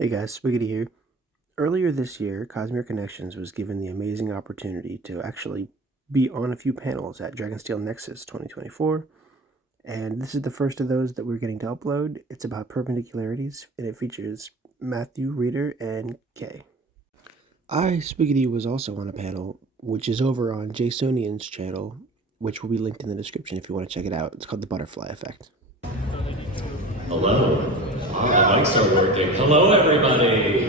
Hey guys, Swiggity here. Earlier this year, CosmereConnections was given the amazing opportunity to actually be on a few panels at Dragonsteel Nexus 2024, and this is the first of those that we're getting to upload. It's about Perpendicularities, and it features Matthew, Reader, and Kay. I, Swiggity, was also on a panel, which is over on Jasonioan's channel, which will be linked in the description if you want to check it out. It's called The Butterfly Effect. Hello. All the mics are working. Hello, everybody.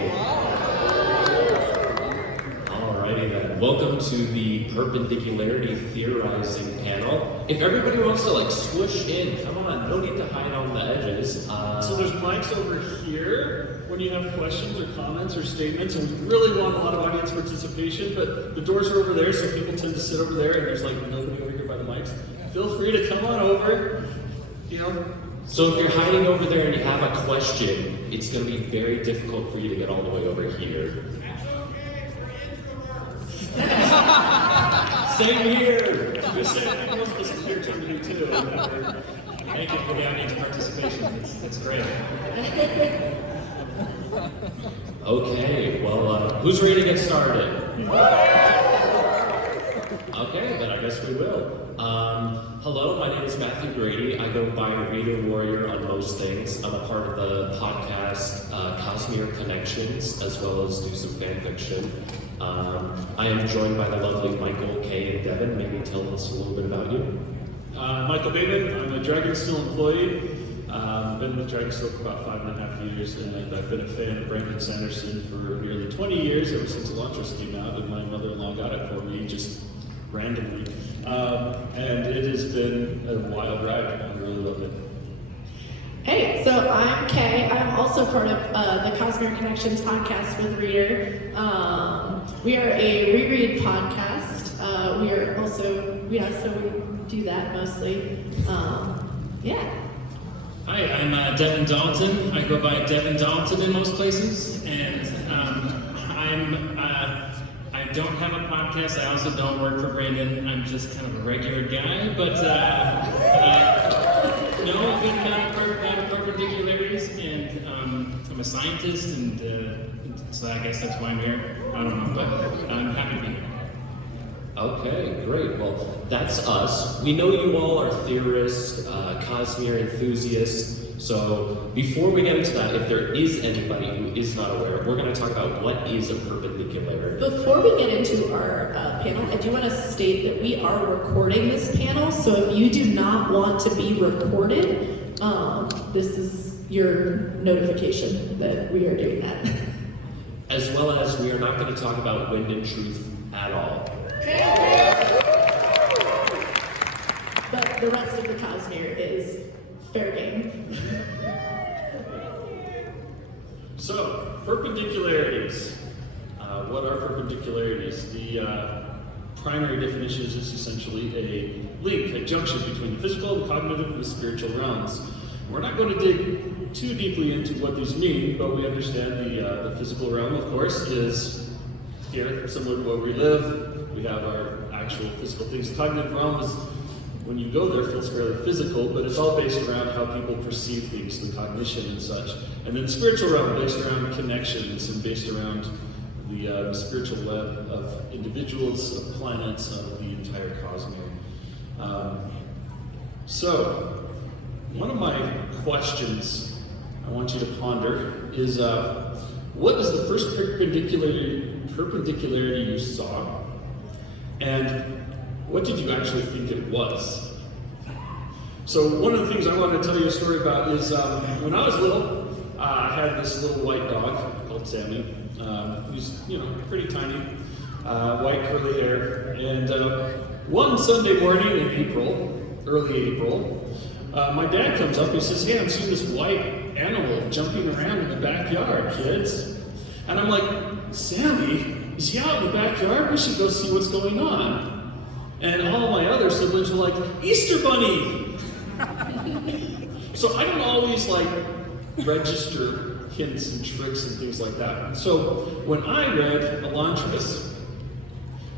Alrighty then. Welcome to the Perpendicularity Theorizing panel. If everybody wants to swoosh in, come on. No need to hide on the edges. So there's mics over here when you have questions or comments or statements, and we really want a lot of audience participation, but the doors are over there, so people tend to sit over there, and there's nobody over here by the mics. Feel free to come on over, So if you're hiding over there and you have a question, it's going to be very difficult for you to get all the way over here. Same here. Just say I think most of clear to me too. Thank you for the audience participation. It's great. Okay, well, who's ready to get started? Okay, then I guess we will. Hello, my name is Matthew Grady. I go by ReaderWarrior on most things. I'm a part of the podcast CosmereConnections, as well as do some fan fiction. I am joined by the lovely Michael, Kay, and Devin. Maybe tell us a little bit about you. Michael Bateman, I'm a Dragonsteel employee. I've been with Dragonsteel for about 5.5 years, and I've been a fan of Brandon Sanderson for nearly 20 years, ever since Elantris came out, and my mother-in-law got it for me just randomly. And it has been a wild ride. I really love it. Hey, so I'm Kay. I'm also part of the Cosmere Connections podcast with Reader. We are a reread podcast. We are also, so we do that mostly. Yeah. Hi, I'm Devin Dalton. I go by Devin Dalton in most places, and I don't have a podcast. I also don't work for Brandon. I'm just kind of a regular guy, but no, I've been Perpendicularities, and I'm a scientist, and so I guess that's why I'm here. I don't know, but I'm happy to be here. Okay, great. Well, that's us. We know you all are theorists, Cosmere enthusiasts. So before we get into that, if there is anybody who is not aware, we're going to talk about what is a perpendicularity. Before we get into our panel, I do want to state that we are recording this panel, so if you do not want to be recorded, this is your notification that we are doing that. As well as we are not going to talk about wind and truth at all. But the rest of the Cosmere is fair game. So, perpendicularities. What are perpendicularities? The primary definition is just essentially a link, a junction between the physical, the cognitive, and the spiritual realms. We're not going to dig too deeply into what these mean, but we understand the physical realm, of course, is here, similar to where we live. We have our actual physical things. The cognitive realm is, when you go there, feels fairly physical, but it's all based around how people perceive things, the cognition and such. And then the spiritual realm, based around connections and based around the spiritual web of individuals, of planets, of the entire Cosmere. So, one of my questions I want you to ponder is, what is the first perpendicularity you saw? And what did you actually think it was? So one of the things I wanted to tell you a story about is when I was little, I had this little white dog called Sammy. He's pretty tiny, white curly hair. And one Sunday morning in April, early April, my dad comes up. He says, "Hey, I'm seeing this white animal jumping around in the backyard, kids." And I'm like, "Sammy, is he out in the backyard? We should go see what's going on." And all my other siblings were like, "Easter Bunny!" So I don't always register hints and tricks and things like that. So when I read Elantris,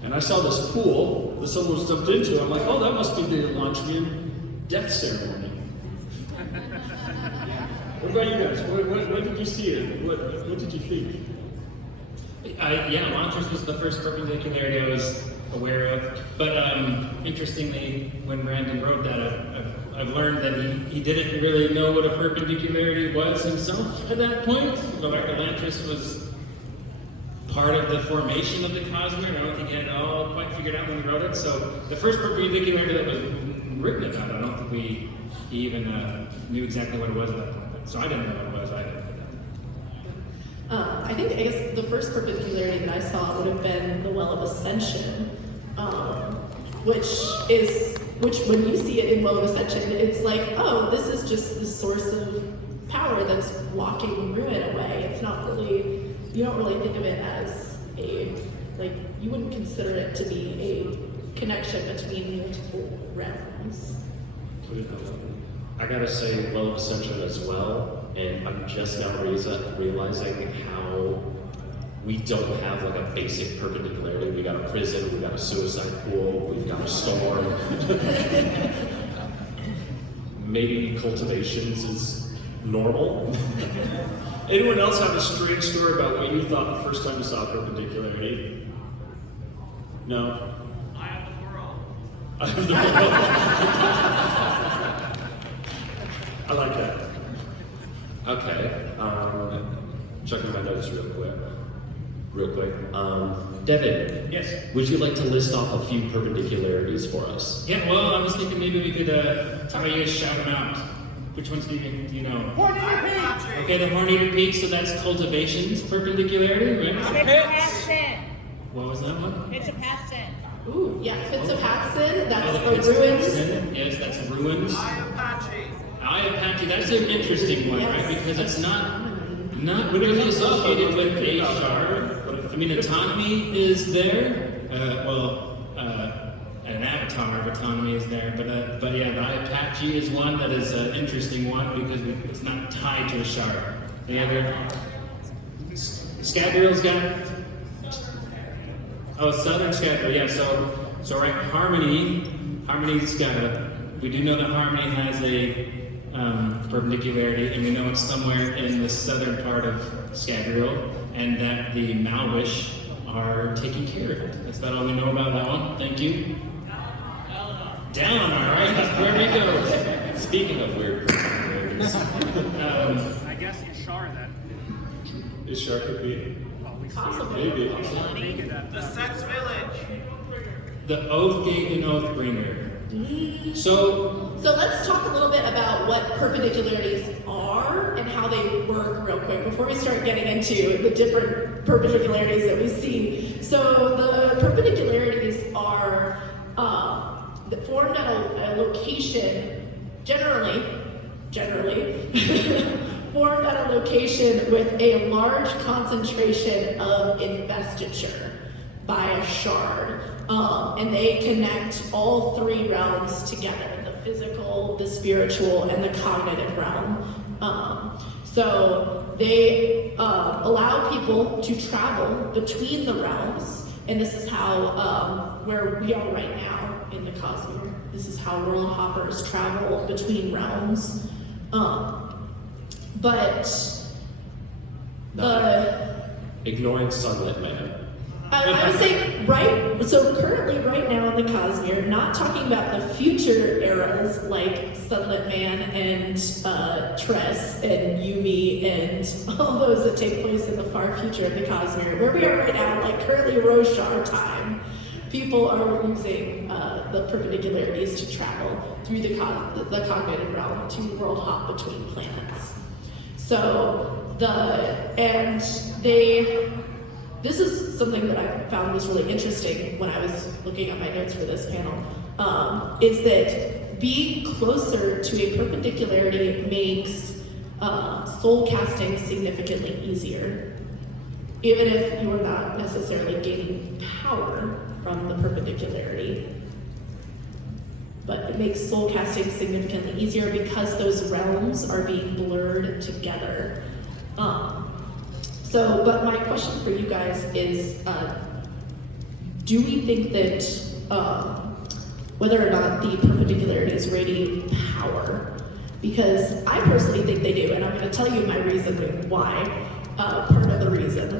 and I saw this pool that someone was dumped into, I'm like, "Oh, that must be the Elantrian death ceremony." What about you guys? What did you see? What did you think? Elantris was the first perpendicularity I was aware of. But interestingly, when Brandon wrote that, I've learned that he didn't really know what a perpendicularity was himself at that point. Elantris was part of the formation of the Cosmere. I don't think he had it all quite figured out when he wrote it. So the first perpendicularity that was written about, I don't think he even knew exactly what it was at that point. So I didn't know what it was either. I guess the first perpendicularity that I saw would have been the Well of Ascension, which when you see it in Well of Ascension, it's like, oh, this is just the source of power that's walking ruin away. It's not really, you don't really think of it as you wouldn't consider it to be a connection between multiple realms. I gotta say, Well of Ascension as well. And I'm just now realizing how we don't have like a basic perpendicularity. We got a prison, we got a suicide pool, we've got a storm. Maybe cultivations is normal. Anyone else have a strange story about what you thought the first time you saw perpendicularity? No? I have the world. I have the world. I like that. Okay, checking my notes real quick. Devin. Yes. Would you like to list off a few perpendicularities for us? Yeah, well, I was thinking maybe we could, how about you shout them out? Which ones do you know? Horneator Peak. Okay, the Horneator Peak, so that's cultivations perpendicularity, right? Pitch. What was that one? Pitch of Paxton. Ooh, yeah, Pits of Hatson, that's the the Pits of ruins. Hatson. Yes, that's ruins. Eye of Apache, that's an interesting one, right? Because it's not really associated with a shard. I mean, autonomy is there. An avatar of autonomy is there, but yeah, the Eye of Apache is one that is an interesting one because it's not tied to a shard. The other, Scadrial's got. Oh, Southern Scadrial, yeah. So right, Harmony's got a. We do know that Harmony has a perpendicularity, and we know it's somewhere in the southern part of Scadrial, and that the Malwish are taking care of it. That's about all we know about that one. Thank you. Dalinar, right? That's where we go. Speaking of weird perpendicularities. I guess Ishar then. Ishar could be. Possibly. Maybe. The Sex Village. The Oath Gate and Oathbringer. So let's talk a little bit about what perpendicularities are and how they work real quick before we start getting into the different perpendicularities that we see. So the perpendicularities are formed at a location, generally, formed at a location with a large concentration of investiture by a shard. And they connect all three realms together, the physical, the spiritual, and the cognitive realm. So they allow people to travel between the realms, and this is how, where we are right now in the Cosmere, this is how world hoppers travel between realms. Ignoring Sunlit Man. I would say, so currently right now in the Cosmere, not talking about the future eras like Sunlit Man and Tress and Yumi and all those that take place in the far future of the Cosmere. Where we are right now, like currently Roshar time, people are using the perpendicularities to travel through the cognitive realm to world hop between planets. This is something that I found was really interesting when I was looking at my notes for this panel, is that being closer to a perpendicularity makes soul casting significantly easier, even if you are not necessarily gaining power from the perpendicularity. But it makes soul casting significantly easier because those realms are being blurred together. But my question for you guys is, do we think that whether or not the perpendicularities radiate power, Because I personally think they do, and I'm going to tell you my reason why. Part of the reason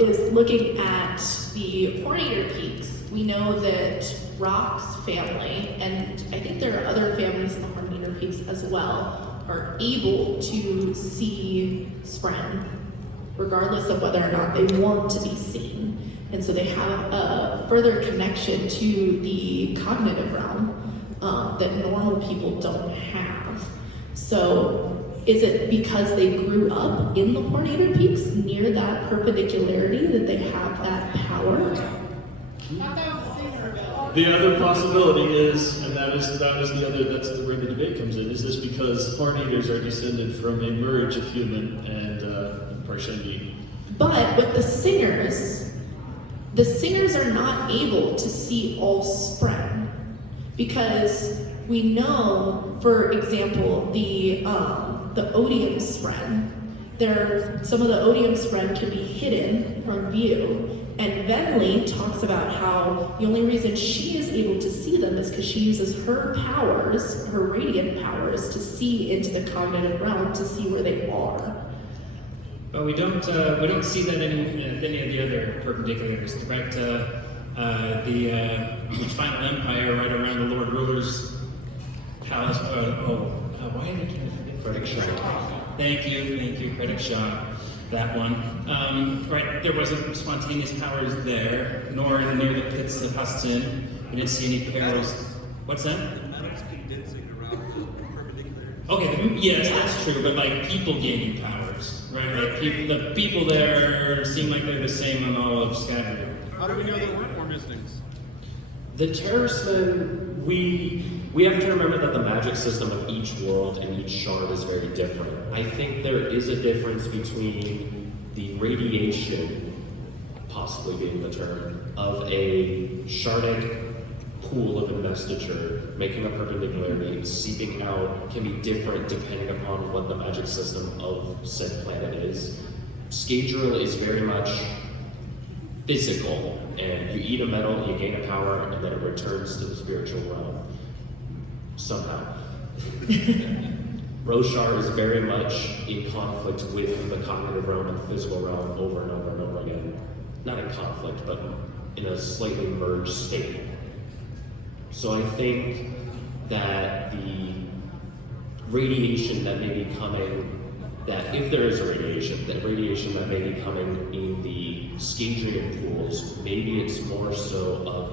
is looking at the Horneator peaks. We know that Rock's family, and I think there are other families in the Horneator peaks as well, are able to see Spren, regardless of whether or not they want to be seen. And so they have a further connection to the cognitive realm that normal people don't have. So is it because they grew up in the Horneator peaks near that perpendicularity that they have that power? The other possibility is, and that's where the debate comes in, is this because Horneators are descended from a merge of human and Parshendi? But with the singers are not able to see all Spren, because we know, for example, the Odium Spren, some of the Odium Spren can be hidden from view. And Venli talks about how the only reason she is able to see them is because she uses her powers, her radiant powers, to see into the cognitive realm to see where they are. But we don't see that in any of the other perpendiculars. Right, the final empire, right around the Lord Ruler's palace. Why am I trying to forget? Critic shot. Thank you, critic shot. That one. Right, there wasn't spontaneous powers there, nor near the pits of Huston. We didn't see any perils. What's that? The metals condensing around the perpendicular. Okay, yes, that's true, but like people gaining powers, right? Like the people there seem like they're the same on all of Scatter. How do we know there weren't more Mystics? The Terracemen, we have to remember that the magic system of each world and each shard is very different. I think there is a difference between the radiation, possibly being the term, of a shardic pool of investiture, making a perpendicularity, seeping out, can be different depending upon what the magic system of said planet is. Scadrial is very much physical, and you eat a metal, you gain a power, and then it returns to the spiritual realm. Somehow. Roshar is very much in conflict with the cognitive realm and the physical realm over and over and over again. Not in conflict, but in a slightly merged state. So I think that the radiation that may be coming, that if there is a radiation, that radiation that may be coming in the Scadrian pools, maybe it's more so of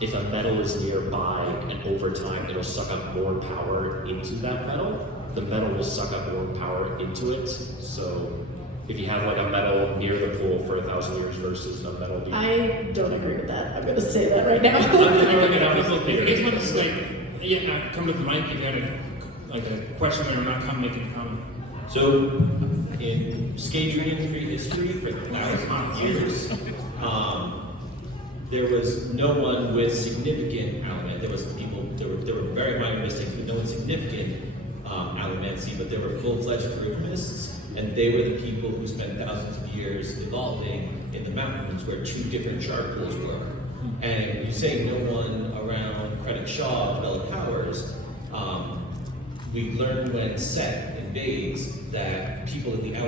if a metal is nearby and over time it'll suck up more power into that metal, the metal will suck up more power into it. So if you have like a metal near the pool for 1,000 years versus a metal deep. I don't agree with that. I'm going to say that right now. If you guys want to come to the mic, if you had a question or not, come make a comment. So, in Scadrian history for thousands of years, there was no one with significant allomancy. There were very minor mystics, but no one significant allomancy, but there were full-fledged Ferugamists, and they were the people who spent thousands of years evolving in the mountains where two different shard pools were. And you say no one around Krennic Shaw developed powers. We learned when Set invades that people in the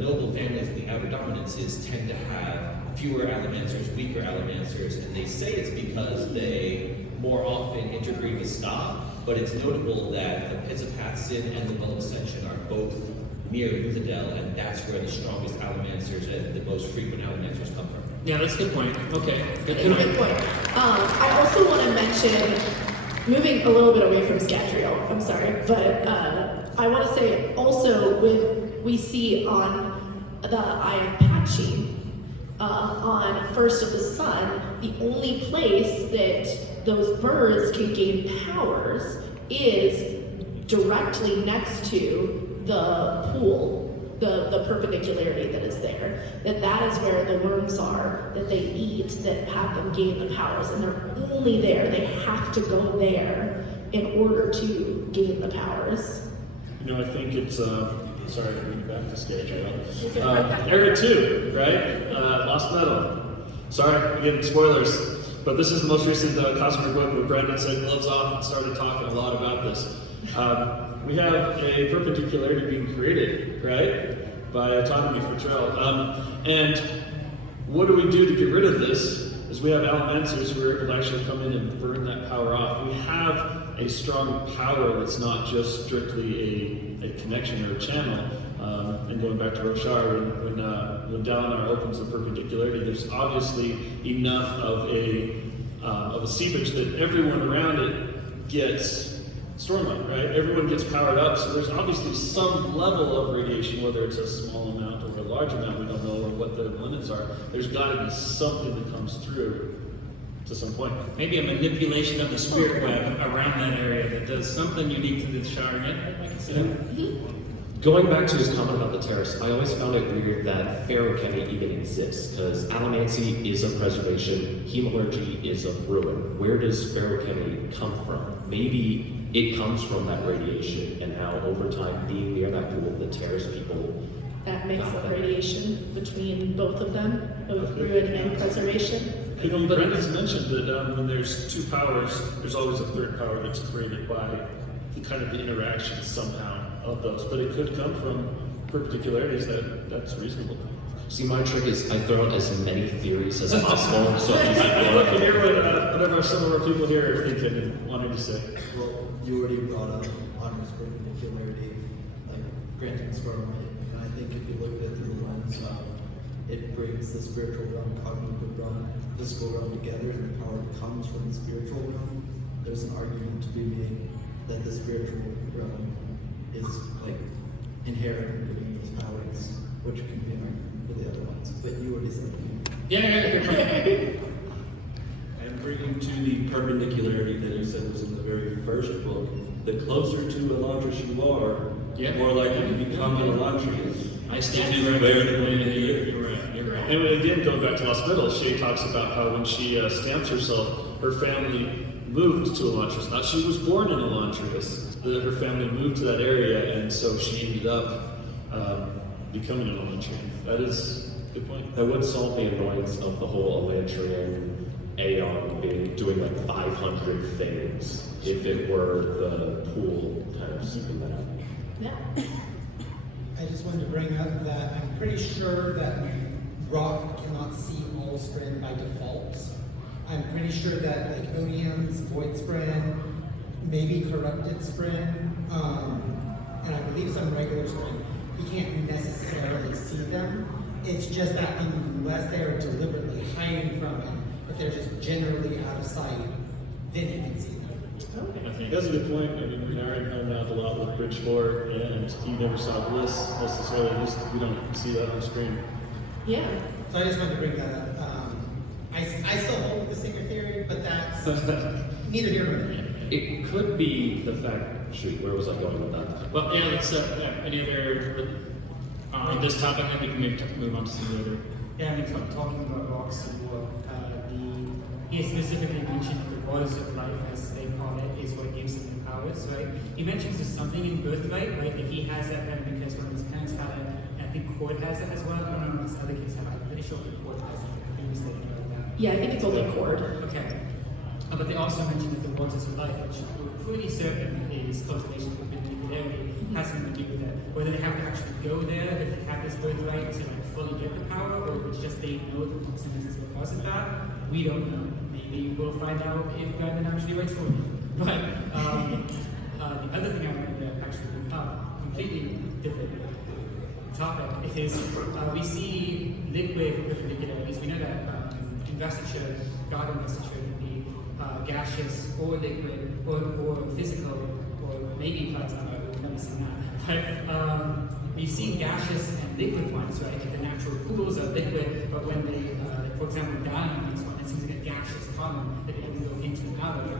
noble families in the outer dominances tend to have fewer allomancers, weaker allomancers, and they say it's because they more often interbreed with Ska, but it's notable that the Pits of Pathsin and the Bone Ascension are both near Luthadel, and that's where the strongest allomancers and the most frequent allomancers come from. Yeah, that's a good point. Okay, good It's a good point. I also want to mention, moving a little bit away from Scadrial, I'm sorry, but I want to say also we see on the Eye of Patchy, on First of the Sun, the only place that those birds can gain powers is directly next to the pool, the perpendicularity that is there. That is where the worms are that they eat that have them gain the powers, and they're only there. They have to go there in order to gain the powers. I think it's, sorry to bring back to Scadrial. Era 2, right? Lost Metal. Sorry, again, spoilers. But this is the most recent Cosmere book where Brendan said gloves off and started talking a lot about this. we have a perpendicularity being created, right, by autonomy for Trell. And what do we do to get rid of this? Is we have allomancers who are able to actually come in and burn that power off. We have a strong power that's not just strictly a connection or a channel. And going back to Roshar, when Dalinar opens the perpendicularity, there's obviously enough of a seepage that everyone around it gets stormlight, right? Everyone gets powered up, so there's obviously some level of radiation, whether it's a small amount or a large amount, we don't know, or what the limits are. There's got to be something that comes through to some point. Maybe a manipulation of the spirit web around that area that does something unique to the shard. I can see that. Going back to his comment about the terrace, I always found it weird that ferrochemy even exists, because allomancy is of preservation, hemalurgy is of ruin. Where does ferrochemy come from? Maybe it comes from that radiation, and how over time, being near that pool, the terrace people... That makes up radiation between both of them, both ruin and preservation. You know, Brendan's mentioned that when there's two powers, there's always a third power that's created by the kind of the interaction somehow of those, but it could come from perpendicularities. That's reasonable. See, my trick is I throw out as many theories as possible. So I'd love to hear whatever some of our people here are thinking and wanting to say. Well, you already brought up Honor's perpendicularity, like granting stormlight, and I think if you look at it through the lens of it brings the spiritual realm, cognitive realm, physical realm together, and the power comes from the spiritual realm, there's an argument to be made that the spiritual realm is like inherent in giving those powers, which can be an argument for the other ones. But you already said that. Yeah. And bringing to the perpendicularity that you said was in the very first book, the closer to Elantris you are, Yeah. the more likely to become an Elantrian. I stand You're corrected. You're You're right. And again, going back to Hospital, Shay talks about how when she stamps herself, her family moved to Elantris. Not she was born in Elantris. Her family moved to that area, and so she ended up becoming an Elantrian. That is a good point. that would solve the annoyance of the whole Elantrian Aeon doing like 500 things if it were the pool kind of scooping that up. Yeah. I just wanted to bring up that I'm pretty sure that rock cannot see all spren by default. I'm pretty sure that like odiums, void spren, maybe corrupted spren, and I believe some regular spren, he can't necessarily see them. It's just that unless they are deliberately hiding from him, if they're just generally out of sight, then he can see them. I think That's a good point. I mean, Aaron hung out a lot with Bridge 4, and he never saw Bliss necessarily. At least we don't see that on screen. Yeah. So I just wanted to bring that up. I still hold the Singer theory, but that's neither here nor there. It could be the fact. Shoot, where was I going with that? Well, yeah, let's, any other, on this topic, then we can maybe move on to some other. Yeah, I mean, talking about rocks and war, he specifically mentioned that the waters of life, as they call it, is what gives him the powers, right? He mentions there's something in birthright, right? If he has that, then because one of his parents had it, and I think Cord has it as well. I don't know if his other kids have it. I'm pretty sure that Cord has it. I could be mistaken about that. Yeah, I think it's only cord. Okay. But they also mentioned that the waters of life, which we're pretty certain is cultivation of perpendicularity, has something to do with that. Whether they have to actually go there, if they have this birthright to like fully get the power, or if it's just they know the proximities will cause it that, we don't know. Maybe we'll find out if Gavin actually writes for me. But the other thing I wanted to actually bring up, completely different topic, is we see liquid perpendicularities. We know that investiture, God investiture can be gaseous or liquid or physical or maybe plasma. We've never seen that. But we see gaseous and liquid ones, right? Like the natural pools are liquid, but when they, like for example, Dalton makes one, it seems like a gaseous column that they can go into and out of.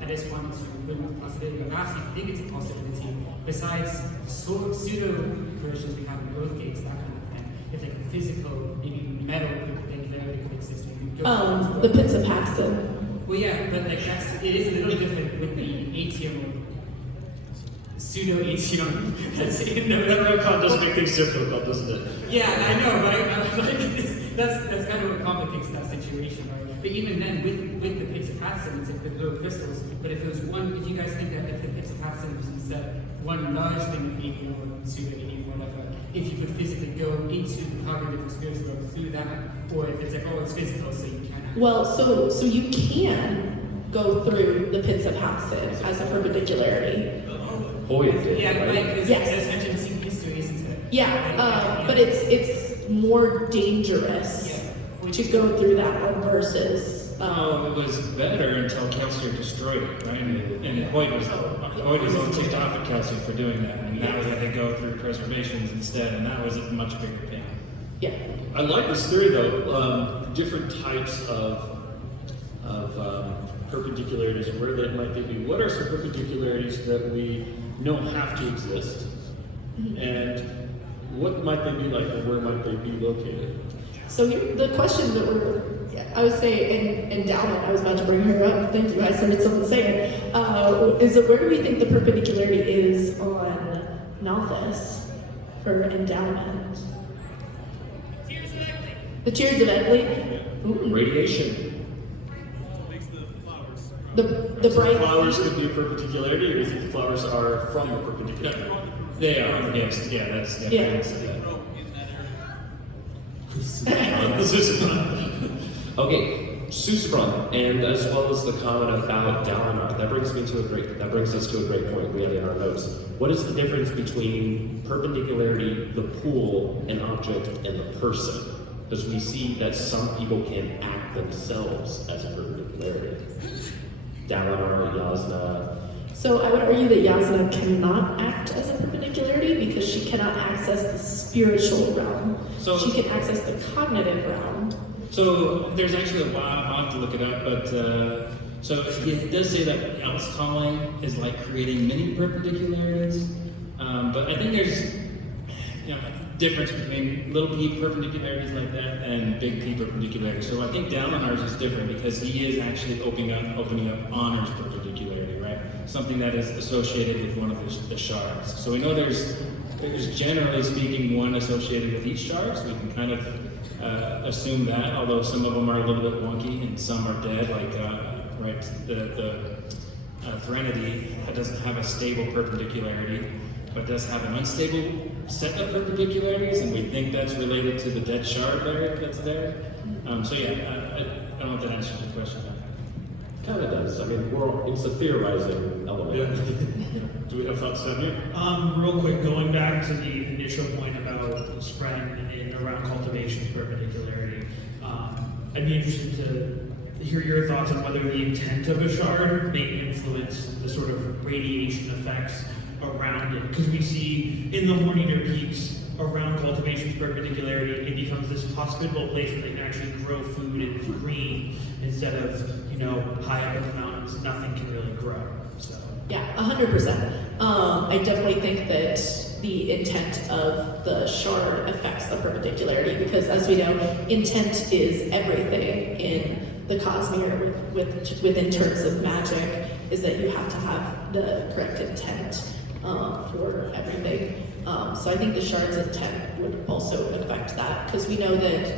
I just wanted to bring up the possibility of asking if you think it's a possibility, besides pseudo versions we have in both gates, that kind of thing. If like a physical, maybe metal perpendicularity could exist. The pits of Paxton. Well, yeah, but like it is a little different with the ATM, pseudo ATM that's in the. That retcon does make things difficult, doesn't it? Yeah, I know, but like that's kind of what complicates that situation, right? But even then, with the pits of Hadson, it's like with little crystals. But if it was if you guys think that if the pits of Hadson was instead one large thing of EV or Swiggity or whatever, if you could physically go into the cognitive experience world through that, or if it's like, oh, it's physical, so you can't. Well, so you can go through the pits of Hadson as a perpendicularity. Boy, it did, Yeah, right? like, because Yes. as mentioned, seeing history, isn't it? Yeah, but it's more dangerous to go through that one versus. It was better until Kelsier destroyed it, right? And Hoyt was all ticked off at Kelsier for doing that, and now we had to go through preservations instead, and that was a much bigger pain. Yeah. I like this theory though. Different types of perpendicularities and where they might they be. What are some perpendicularities that we know have to exist? And what might they be like and where might they be located? So the question that I would say in endowment, I was about to bring her up, thank you, I started something saying, is that where do we think the perpendicularity is on Nothus for endowment? The Tears of Egley? Ooh. Radiation. The So bright flowers could be a perpendicularity, or do you think the flowers are from a perpendicularity? They are, yes, yeah, that's Yeah. I would say that. Okay, Susebron, and as well as the comment about Dalinar, that brings us to a great point we had in our notes. What is the difference between perpendicularity, the pool, an object, and the person? Because we see that some people can act themselves as a perpendicularity. Dalinar, Yasna. So I would argue that Yasna cannot act as a perpendicularity because she cannot access the spiritual realm. So- she can access the cognitive realm. So there's actually I'll have to look it up, but so it does say that else calling is like creating mini perpendicularities, but I think there's difference between little p perpendicularities like that and big P perpendicularities. So I think Dalinar's is different because he is actually opening up honors perpendicularity, right? Something that is associated with one of the shards. So we know there's generally speaking one associated with each shard, so we can kind of assume that, although some of them are a little bit wonky and some are dead, like the Threnody doesn't have a stable perpendicularity, but does have an unstable set of perpendicularities, and we think that's related to the dead shard there that's there. So yeah, I don't know if that answers your question. Kind of does. I mean, it's a theorizing element. Do we have thoughts down here? Real quick, going back to the initial point about Spren and around cultivation's perpendicularity, I'd be interested to hear your thoughts on whether the intent of a shard may influence the sort of radiation effects around it. Because we see in the Horneater Peaks around cultivation's perpendicularity, it becomes this hospitable place where they can actually grow food and it's green instead of, high up in the mountains, nothing can really grow. So. Yeah, 100%. I definitely think that the intent of the shard affects the perpendicularity because, as we know, intent is everything in the Cosmere within terms of magic, is that you have to have the correct intent for everything. So I think the shard's intent would also affect that because we know that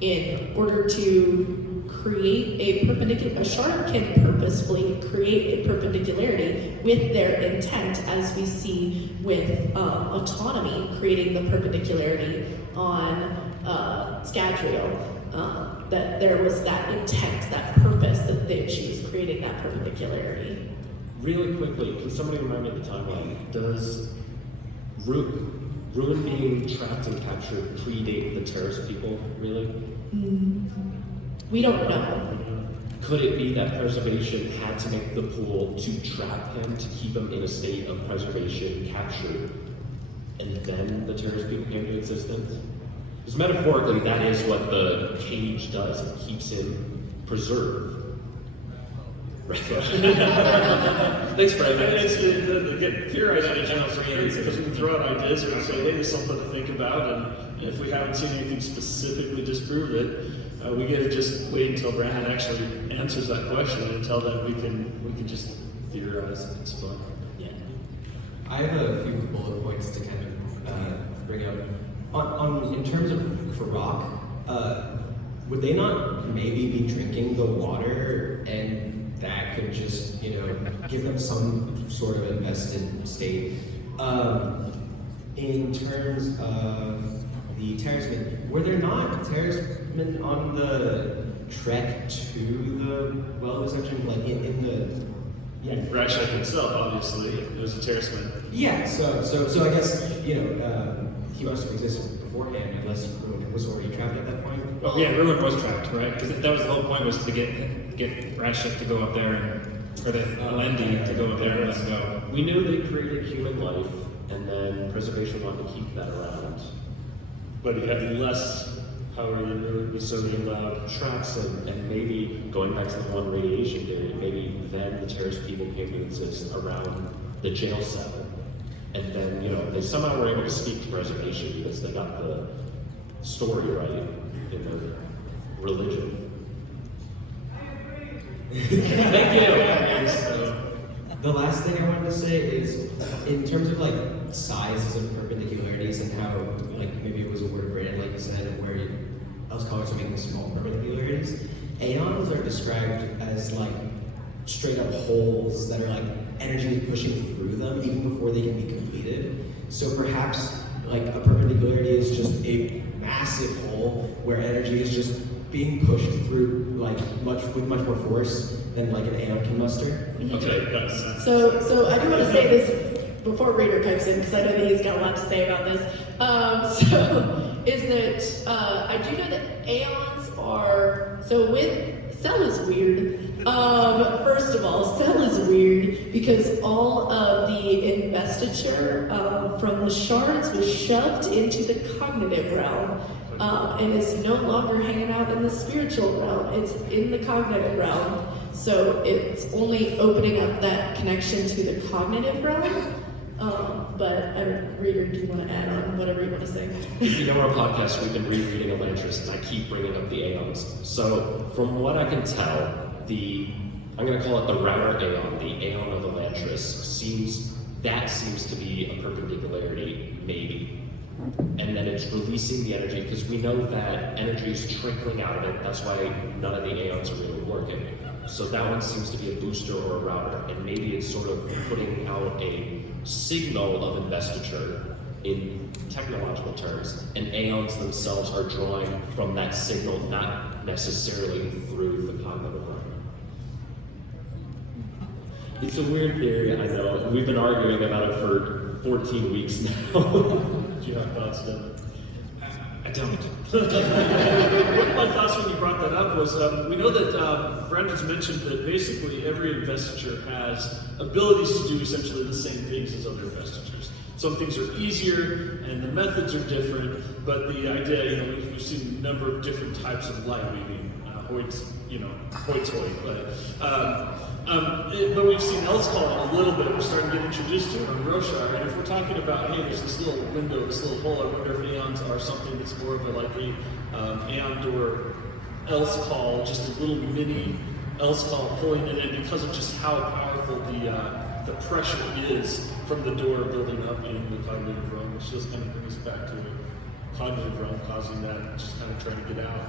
in order to create a shard can purposefully create a perpendicularity with their intent, as we see with autonomy creating the perpendicularity on Scadrial. That there was that intent, that purpose that she was creating that perpendicularity. Really quickly, can somebody remind me of the timeline? Does Ruin being trapped and captured predate the terrorist people, really? We don't know. Could it be that preservation had to make the pool to trap him, to keep him in a state of preservation, captured, and then the terrorist people came into existence? Because metaphorically, that is what the cage does. It keeps him preserved. Right. Thanks, Brian. Again, theorizing in general is great because we can throw out ideas and say, hey, there's something to think about, and if we haven't seen anything specifically disprove it, we get to just wait until Brandon actually answers that question, and until then we can just theorize. It's fun. Yeah. I have a few bullet points to kind of bring up. In terms of for rock, would they not maybe be drinking the water, and that could just, give them some sort of invested state? In terms of the terracemen, were there not terracemen on the trek to the well section, like in the? Yeah. Rashek himself, obviously, was a terraceman. Yeah. So I guess he must have existed beforehand, unless Ruin was already trapped at that point. Well, yeah, Ruin was trapped, right? Because that was the whole point, was to get Rashek to go up there, or the Alendi to go up there and let him go. We knew they created human life, and then preservation wanted to keep that around. But he had less power than Ruin was, so he allowed Tracks and maybe going back to the one radiation theory, maybe then the terrorist people came to exist around the jail cell. And then, they somehow were able to speak to preservation because they got the story right in their religion. Thank you. So, the last thing I wanted to say is, in terms of sizes of perpendicularities and how maybe it was a word brand, like you said, where else colors are making small perpendicularities. Aeons are described as straight up holes that are energy is pushing through them even before they can be completed. So perhaps a perpendicularity is just a massive hole where energy is just being pushed through with much more force than an aeon can muster. Okay, got it. So I do want to say this before Reader pipes in, because I know that he's got a lot to say about this. Is that I do know that aeons are, so with cell is weird. First of all, cell is weird because all of the investiture from the shards was shoved into the cognitive realm. And is no longer hanging out in the spiritual realm. It's in the cognitive realm. So it's only opening up that connection to the cognitive realm. But Reader, do you want to add on whatever you want to say? If you know our podcast, we've been rereading Elantris, and I keep bringing up the Aeons. So from what I can tell, I'm going to call it the router Aeon, the Aeon of Elantris, seems to be a perpendicularity, maybe. And then it's releasing the energy, because we know that energy is trickling out of it. That's why none of the Aeons are really working. So that one seems to be a booster or a router, and maybe it's sort of putting out a signal of investiture in technological terms, and Aeons themselves are drawing from that signal, not necessarily through the cognitive realm. It's a weird theory, I know. We've been arguing about it for 14 weeks now. Do you have thoughts, Devin? I don't. One of my thoughts when you brought that up was, we know that Brandon's mentioned that basically every investiture has abilities to do essentially the same things as other investitures. Some things are easier and the methods are different, but the idea, we've seen a number of different types of light weaving. But we've seen else call a little bit. We're starting to get introduced to it on Roshar, and if we're talking about, hey, there's this little window, this little hole, I wonder if Aeons are something that's more of a Aeon door else call, just a little mini else call pulling it in because of just how powerful the pressure is from the door building up in the cognitive realm, which just kind of brings us back to the cognitive realm, causing that, just kind of trying to get out.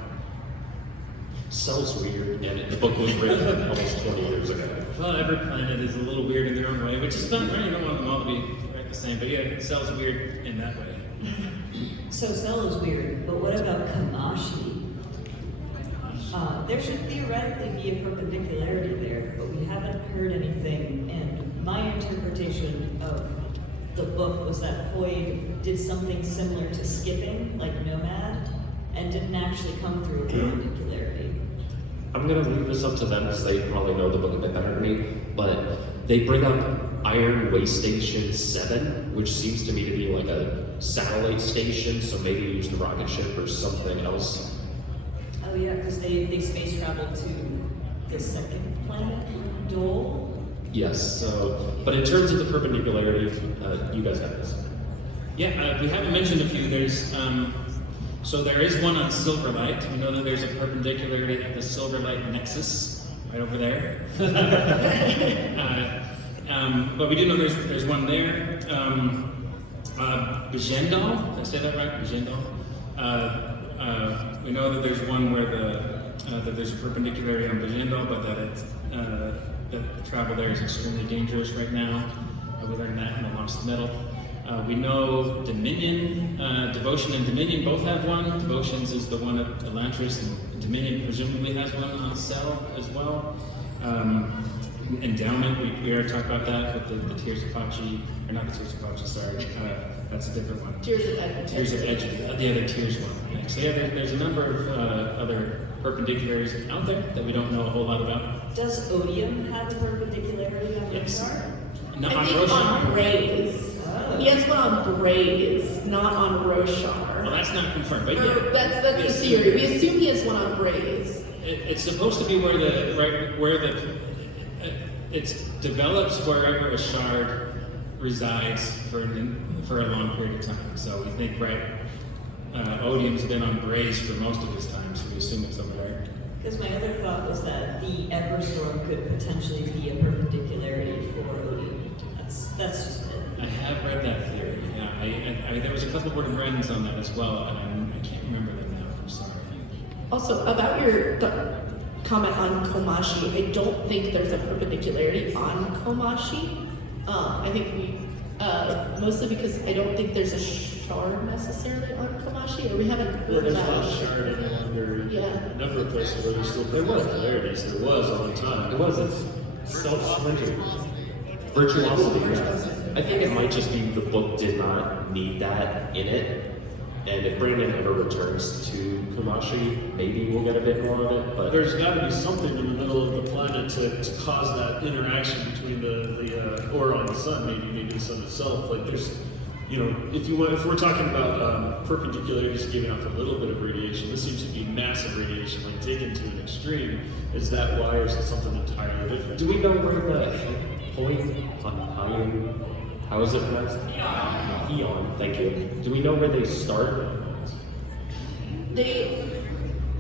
Cell's weird, and the book was written almost 20 years ago. Well, every planet is a little weird in their own way, which is fun, right? You don't want them all to be right the same, but yeah, Cell's weird in that way. So Cell is weird, but what about Kamashi? There should theoretically be a perpendicularity there, but we haven't heard anything, and my interpretation of the book was that Hoyd did something similar to skipping, like Nomad, and didn't actually come through a perpendicularity. I'm going to leave this up to them because they probably know the book a bit better than me, but they bring up Iron Way Station 7, which seems to me to be like a satellite station, so maybe use the rocket ship or something else. Oh yeah, because they space traveled to the second planet, Dole. Yes, but in terms of the perpendicularity, you guys got this. Yeah, we haven't mentioned a few. So there is one on Silverlight. We know that there's a perpendicularity at the Silverlight Nexus, right over there. But we do know there's one there. Bejendal, did I say that right? Bejendal. We know that there's one where that there's a perpendicularity on Bajendo, but that the travel there is extremely dangerous right now. We learned that in the Lost Metal. We know Dominion, Devotion and Dominion both have one. Devotions is the one at Elantris, and Dominion presumably has one on Cell as well. Endowment, we already talked about that with the Tears of Pachi, or not the Tears of Pachi, sorry. That's a different one. Tears of Edge. Tears of Edge, the other Tears one. So yeah, there's a number of other perpendicularies out there that we don't know a whole lot about. Does Odium have a perpendicularity on Yes. Roshar? Not I on think Roshar. on Braze. Oh. He has one on Braze, not on Roshar. Well, that's not confirmed, but Or yeah. that's the Yes. theory. We assume he has one on Braze. It's supposed to be where it develops wherever a shard resides for a long period of time. So we think Odium's been on Braze for most of his time, so we assume it's over there. Because my other thought was that the Everstorm could potentially be a perpendicularity for Odium. That's just it. I have read that theory. Yeah, there was a couple word Brandons on that as well, and I can't remember them now. I'm sorry. Also, about your comment on Komashi, I don't think there's a perpendicularity on Komashi. I think mostly because I don't think there's a shard necessarily on Komashi, or we haven't Well, heard there's about not a shard any longer. Yeah. A number of places where there's still perpendicularities. There was all the time. It wasn't self-centered. Virtuosity. I think it might just be the book did not need that in it. And if Brandon ever returns to Kumashi, maybe we'll get a bit more of it. But There's got to be something in the middle of the planet to cause that interaction between or on the sun, maybe the sun itself. Like there's, if we're talking about perpendicularities giving off a little bit of radiation, this seems to be massive radiation, like taken to an extreme. Is that why, or is it something entirely different? do we know where the point? How is it pronounced? Eon. Thank you. Do we know where they start?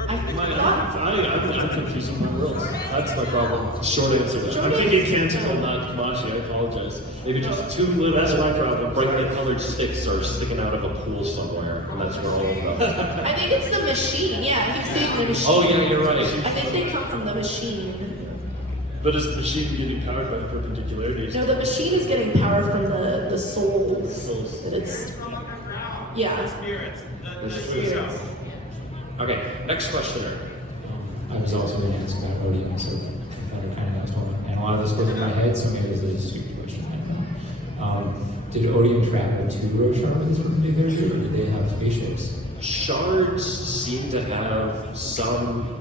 I'm confusing my worlds. That's my problem. Short answer. I'm thinking Canticle, not Kamashi. I apologize. Maybe just two little. That's my problem. Brightly colored sticks are sticking out of a pool somewhere, and that's where all of them. I think it's the machine. Yeah, I keep saying the machine. Oh yeah, you're right. I think they come from the machine. But is the machine getting powered by perpendicularities? No, the machine is getting power from the souls. That it's Spirits. the spirits. Okay, next questioner. I was also going to ask about Odium, so that kind of asked one. And a lot of this goes in my head, so maybe this is a stupid question. I don't know. Did Odium travel to Roshar with this perpendicularity, or did they have spaceships? Shards seem to have some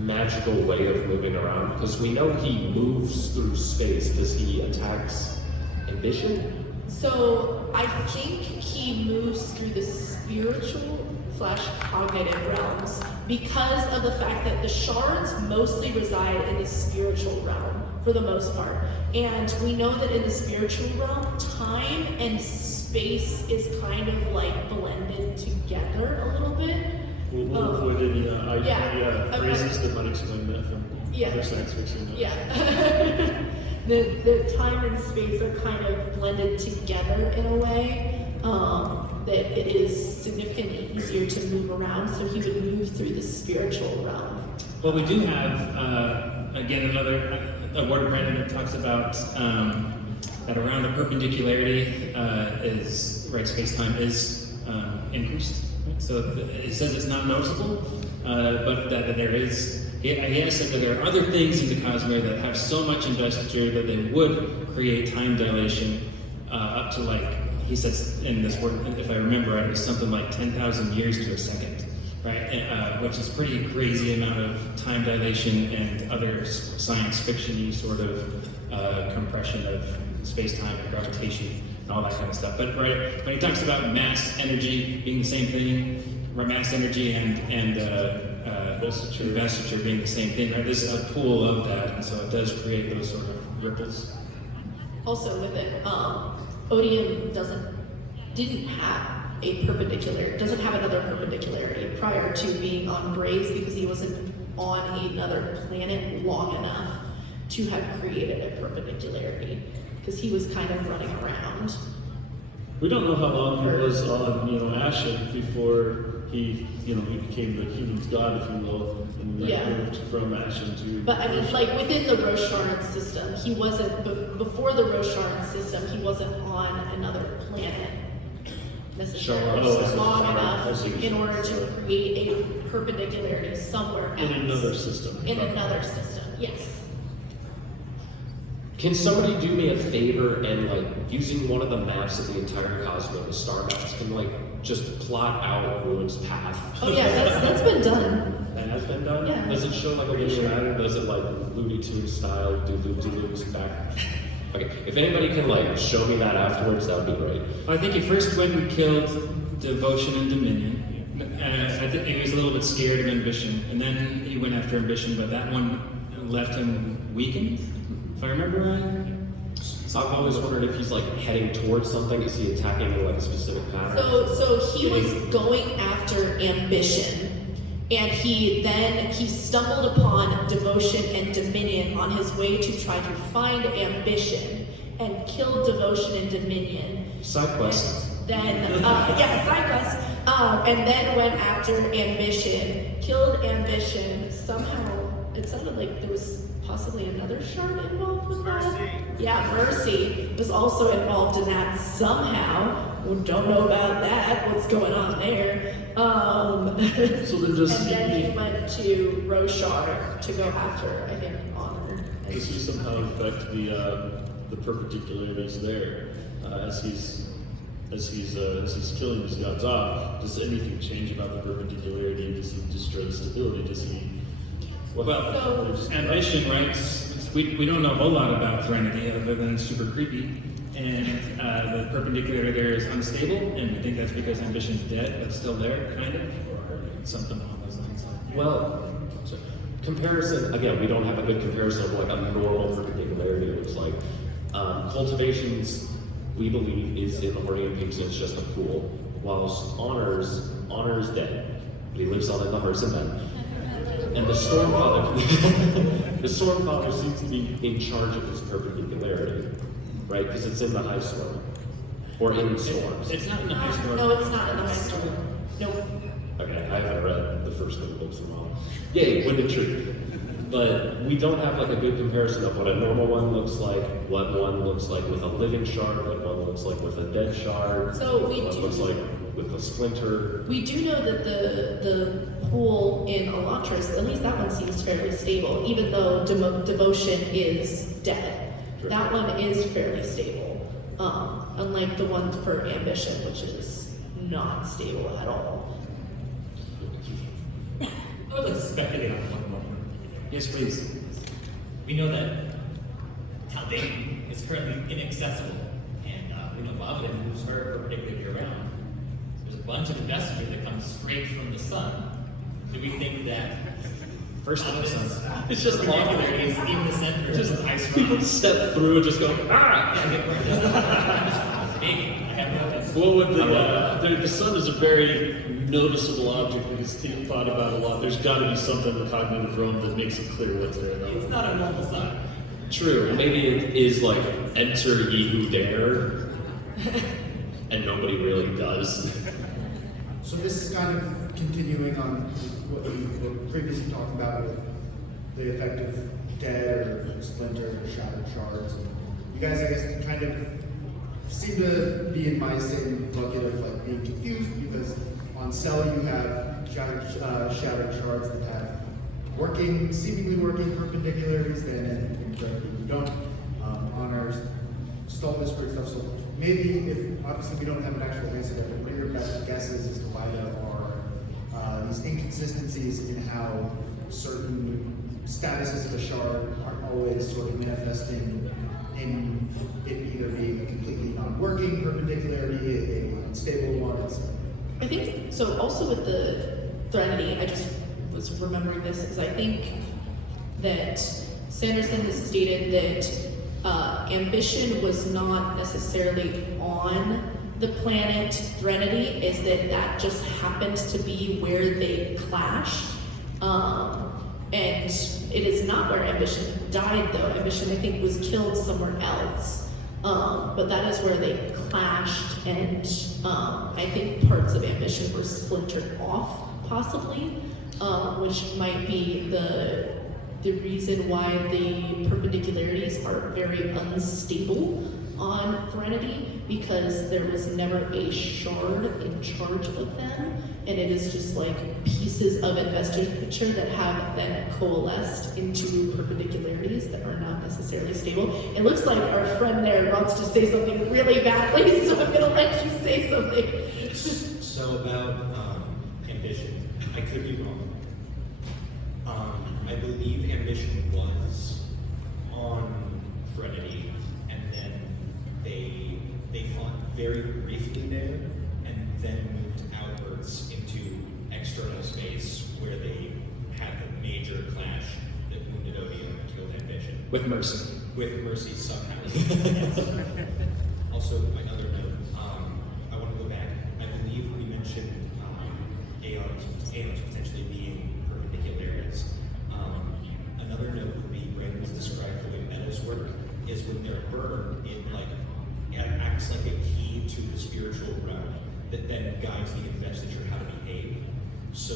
magical way of moving around because we know he moves through space because he attacks Ambition. So I think he moves through the spiritual / cognitive realms because of the fact that the shards mostly reside in the spiritual realm for the most part. And we know that in the spiritual realm, time and space is kind of like blended together a little bit. We'll avoid any phrases okay. that might explain that from other science fiction. Yeah. the time and space are kind of blended together in a way that it is significantly easier to move around, so he would move through the spiritual realm. Well, we do have, again, a word Brandon that talks about that around the perpendicularity space-time is increased. So it says it's not noticeable, but that there is, he has said that there are other things in the Cosmere that have so much investiture that they would create time dilation up to he says in this word, if I remember right, it's something like 10,000 years to a second, right? Which is pretty crazy amount of time dilation and other science fiction-y sort of compression of space-time and gravitation and all that kind of stuff. But right, when he talks about mass energy being the same thing, mass energy and investiture being the same thing, right? This is a pool of that, and so it does create those sort of ripples. Also with it, Odium didn't have another perpendicularity prior to being on Braze because he wasn't on another planet long enough to have created a perpendicularity because he was kind of running around. We don't know how long he was on, Ashen before he became the human's god, if you will, and moved from Ashen to. But I mean, like within the Rosharan system, he wasn't. Before the Rosharan system, he wasn't on another planet necessarily long enough in order to create a perpendicularity somewhere else. In another system. In another system, yes. Can somebody do me a favor and using one of the maps of the entire Cosmere, the star maps, can just plot out Ruin's path? Oh yeah, that's been done. That has been done? Yeah. Does it show a linear pattern? Does it Looney Tunes style do loops back? Okay, if anybody can show me that afterwards, that would be great. I think he first went and killed Devotion and Dominion. I think he was a little bit scared of Ambition, and then he went after Ambition, but that one left him weakened, if I remember right. I've always wondered if he's heading towards something. Is he attacking a specific pattern? So he was going after Ambition, and he stumbled upon Devotion and Dominion on his way to try to find Ambition and killed Devotion and Dominion. Side quest. Then side quest. And then went after Ambition, killed Ambition. Somehow it sounded like there was possibly another shard involved with that. Yeah, Mercy was also involved in that somehow. We don't know about that. What's going on there? So then does and then he went to Roshar to go after, I think, Honor. Does he somehow affect the perpendicularities there as he's killing these gods off? Does anything change about the perpendicularity? Does he destroy the stability? Does he? Ambition, right? We don't know a whole lot about Threnody other than it's super creepy. And the perpendicularity there is unstable, and I think that's because Ambition's dead, but still there, kind of, or something along those lines. Well, comparison, again, we don't have a good comparison of what a normal perpendicularity looks like. Cultivations, we believe, is in the Hornian Peaks, and it's just a pool, whilst Honor is dead. He lives on in the hearts of men. And the Stormfather seems to be in charge of this perpendicularity, right? Because it's in the high storm. Or in the storms. It's not in the high storm. No, it's not in the high storm. Nope. Okay, I haven't read the first couple books in a while. Yay, Wind and Truth. But we don't have a good comparison of what a normal one looks like, what one looks like with a living shard, what one looks like with a dead shard, So we what do. looks like with a splinter. We do know that the pool in Elantris, at least that one seems fairly stable, even though Devotion is dead. Sure. That one is fairly stable, unlike the one for Ambition, which is not stable at all. I would like to speculate on one more. Yes, please. We know that Tal'Dain is currently inaccessible, and we know Bateman moves her perpendicularly around. There's a bunch of investigators that come straight from the sun. Do we think that First of the sun. It's just perpendicularity is in the center of the ice People rock? step through and just go, ah! Maybe. I have no offense. What would the sun is a very noticeable object that is thought about a lot. There's got to be something in the cognitive realm that makes it clear what's there. It's not a normal sun. True, maybe it is enter ye who dare, and nobody really does. So this is kind of continuing on what we were previously talking about with the effect of dead or splinter or shattered shards. You guys, I guess, kind of seem to be in my same bucket of being confused because on Cell you have shattered shards that have seemingly working perpendicularities, then in Gravity you don't. Honors, just all this weird stuff. So maybe if obviously we don't have an actual answer, but what are your best guesses as to why there are these inconsistencies in how certain statuses of a shard aren't always sort of manifesting in it either being a completely non-working perpendicularity, an unstable one, etc. I think so. Also with the Threnody, I just was remembering this because I think that Sanderson has stated that Ambition was not necessarily on the planet Threnody, is that just happened to be where they clashed. And it is not where Ambition died, though. Ambition, I think, was killed somewhere else. But that is where they clashed, and I think parts of ambition were splintered off, possibly, which might be the reason why the perpendicularities are very unstable on Threnody, because there was never a shard in charge of them, and it is just like pieces of investiture that have then coalesced into perpendicularities that are not necessarily stable. It looks like our friend there wants to say something really badly, so I'm gonna let you say something. So about ambition, I could be wrong. I believe ambition was on Threnody, and then they fought very briefly there, and then moved outwards into external space where they had the major clash that wounded Odium and killed ambition. With Mercy. With Mercy somehow. Yes. Also, another note, I want to go back. I believe we mentioned Aeons potentially being perpendicularities. Another note would be, Brandon's described the way metals work, is when they're burned, it acts like a key to the spiritual realm that then guides the investiture how to behave. So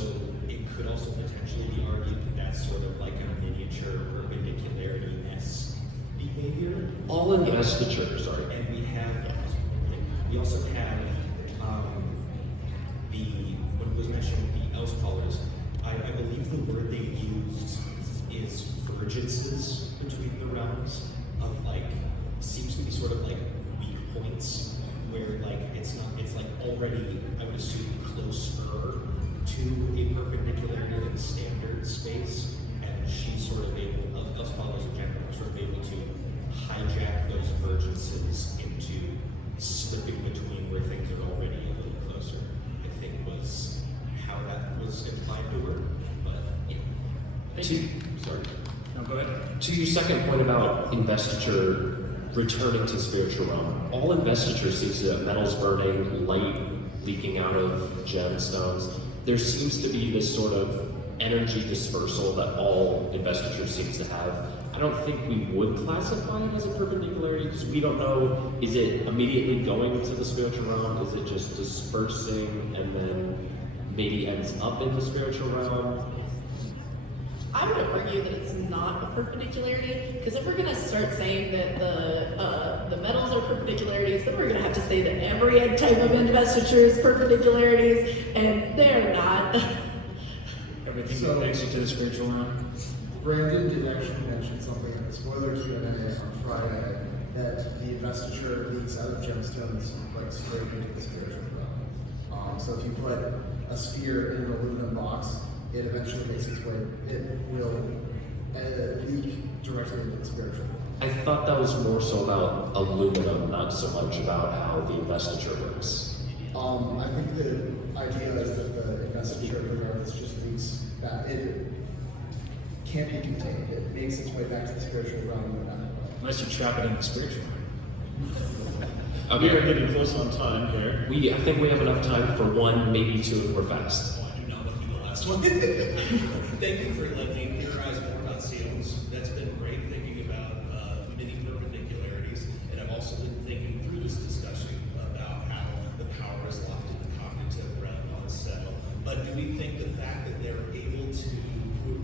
it could also potentially be argued that that's sort of like a miniature perpendicularity-esque behavior. All investitures are. And we also have when it was mentioned the Else Callers, I believe the word they used is vergences between the realms of seems to be sort of like weak points where it's already, I would assume, closer to a perpendicularity than standard space, and she's sort of able, Else Callers in general, are sort of able to hijack those vergences into slipping between where things are already a little closer, I think was how that was implied to work. But yeah. Sorry. No, go ahead. To your second point about investiture returning to spiritual realm, all investiture seems to have metals burning, light leaking out of gemstones. There seems to be this sort of energy dispersal that all investiture seems to have. I don't think we would classify it as a perpendicularity because we don't know, is it immediately going to the spiritual realm? Is it just dispersing and then maybe ends up in the spiritual realm? I would argue that it's not a perpendicularity, because if we're going to start saying that the metals are perpendicularities, then we're going to have to say that every type of investiture is perpendicularities, and they're not. Everything that takes you to the spiritual realm. Brandon did actually mention something in the spoiler Q&A on Friday, that the investiture leaks out of gemstones straight into the spiritual realm. So if you put a sphere in an aluminum box, it eventually makes its way, it will leak directly into the spiritual realm. I thought that was more so about aluminum, not so much about how the investiture works. I think the idea is that the investiture, regardless, just leaks back. It can't be contained. It makes its way back to the spiritual realm no matter what. Unless you trap it in the spiritual realm. We are getting close on time here. I think we have enough time for one, maybe two if we're fast. I do not want to be the last one. Thank you for letting me theorize more about seals. That's been great thinking about many perpendicularities, and I've also been thinking through this discussion about how the power is locked in the cognitive realm on Settle. But do we think the fact that they're able to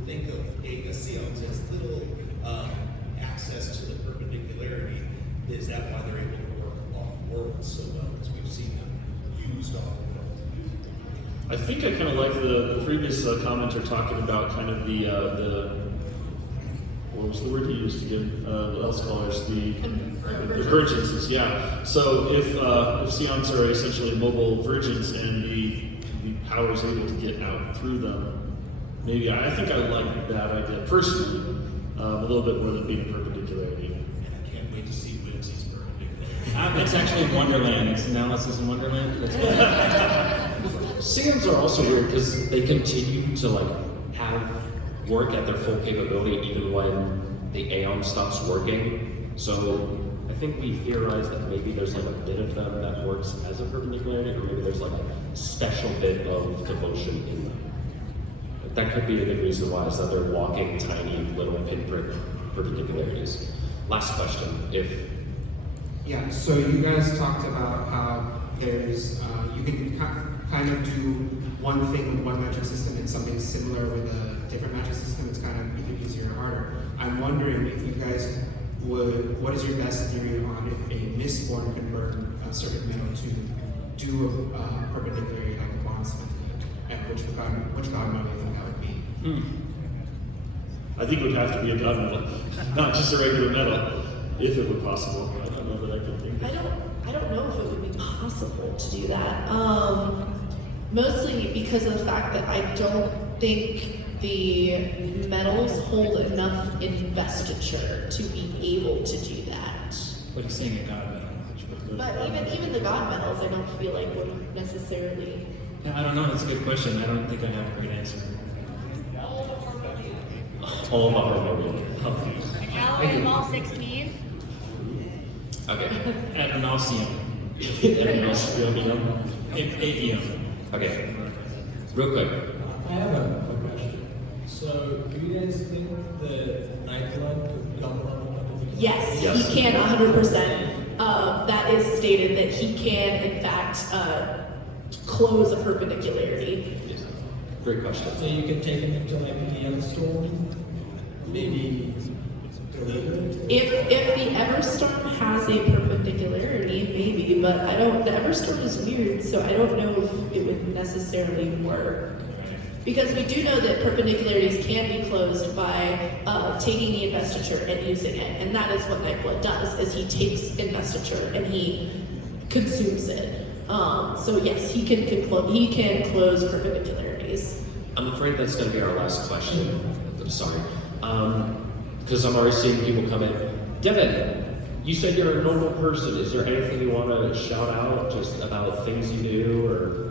think of seals as little access to the perpendicularity, is that why they're able to work off-world so well? Because we've seen them used off-world. I think I kind of like the previous commenter talking about kind of the what was the word he used to give Else Callers? The vergences, yeah. So if Seons are essentially mobile vergence and the power is able to get out through them, maybe I think I like that idea personally a little bit more than being a perpendicularity. And I can't wait to see Whimsy's perpendicularity. It's actually Wonderland. It's analysis in Wonderland. Seons are also weird because they continue to have work at their full capability even when the Aeon stops working. So I think we theorize that maybe there's a bit of them that works as a perpendicularity, or maybe there's a special bit of devotion in them. That could be a good reason why, is that they're walking tiny little pinprick perpendicularities. Last question, if Yeah, so you guys talked about how there's, you can kind of do one thing with one metric system and something similar with a different metric system. It's kind of either easier or harder. I'm wondering if you guys what is your best theory on if a misborn can burn a certain metal to do a perpendicularity like a bond Smith could, and which god metal do you think that would be? I think it would have to be a god metal, not just a regular metal, if it were possible. I don't know that I could think of I don't know if it would be possible to do that. Mostly because of the fact that I don't think the metals hold enough investiture to be able to do that. What are you saying, a god metal? But even the god metals, I don't feel like would necessarily. Yeah, I don't know. That's a good question. I don't think I have a great answer. All of our movie. Alloy all 16. Okay. Adenosium. Adenosium. Adium. Okay. Real quick. I have a question. So, do you guys think the ninth one could become a Yes, Yes. he can 100%. That is stated that he can, in fact, close a perpendicularity. Great question. So you could take him into like the Everstorm, maybe delete it? If the Everstorm has a perpendicularity, maybe, but I don't. The Everstorm is weird, so I don't know if it would necessarily work. Because we do know that perpendicularities can be closed by taking the investiture and using it, and that is what Nightblood does. Is he takes investiture and he consumes it. So yes, he can close perpendicularities. I'm afraid that's going to be our last question. I'm sorry. Because I'm already seeing people come in. Devin, you said you're a normal person. Is there anything you want to shout out just about things you do or?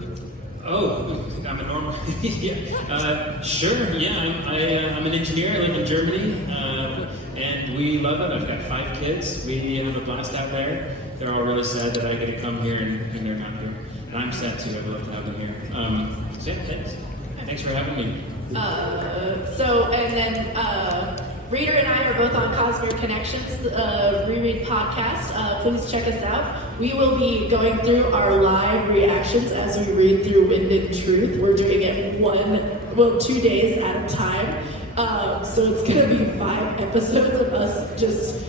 Oh, I'm a normal. Yeah. Sure. Yeah. I'm an engineer. I live in Germany, and we love it. I've got 5 kids. We have a blast out there. They're all really sad that I get to come here and they're not here. And I'm sad too. I'd love to have them here. So yeah, thanks. Thanks for having me. Reader and I are both on Cosmere Connections, reread podcast. Please check us out. We will be going through our live reactions as we read through Wind and Truth. We're doing it 2 days at a time. So it's going to be 5 episodes of us just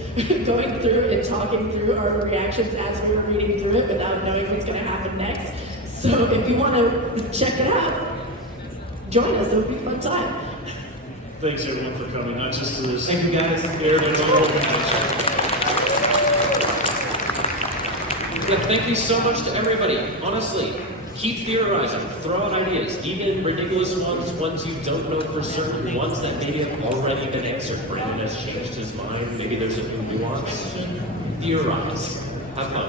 going through and talking through our reactions as we were reading through it without knowing what's going to happen next. So if you want to check it out, join us. It'll be a fun time. Thanks everyone for coming, not just to this. Thank you guys. Yeah, thank you so much to everybody. Honestly, keep theorizing, throw out ideas, even ridiculous ones you don't know for certain, ones that maybe have already been answered. Brandon has changed his mind, maybe there's a new nuance. Theorize. Have fun.